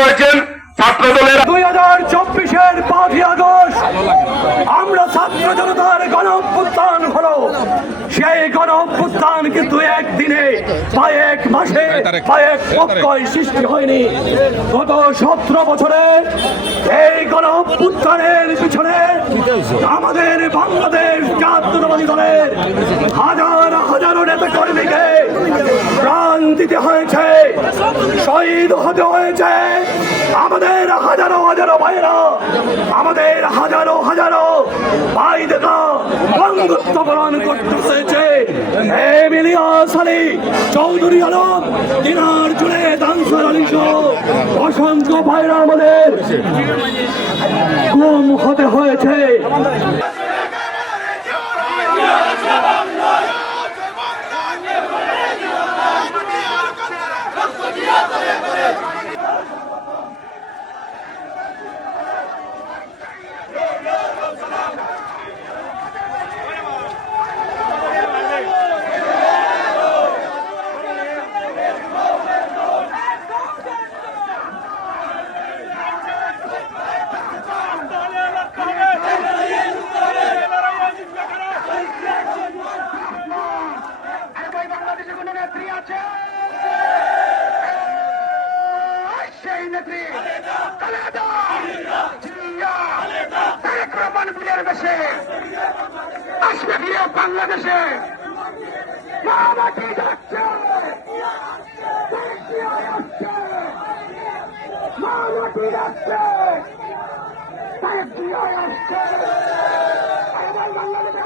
রয়েছেন ছাত্র দলের 2024-এর 5ই আগস্ট আমরা ছাত্র জনতার গণ অভ্যুত্থান হলো। সেই গণ অভ্যুত্থান কিন্তু একদিনে বা এক মাসে বা এক পক্ষয় সৃষ্টি হয়নি। গত 17 বছরে এই গণ অভ্যুত্থানের পিছনে আমাদের বাংলাদেশ জাতীয়তাবাদী দলের হাজার হাজারো নেতা কর্মীকে প্রাণ দিতে হয়েছে, শহীদ হতে হয়েছে। আমাদের হাজারো হাজারো ভাইরা, আমাদের হাজারো হাজারো ভাই দেখা বঙ্গত্ব বরণ করতে হয়েছে। ইলিয়াস আলী, চৌধুরী আলম, দিনার জুড়ে দানসার আলী সহ অসংখ্য ভাইরা আমাদের গুম হতে হয়েছে। বাংলাদেশে মামাটি যাচ্ছে, মামাটি যাচ্ছে, বাংলাদেশে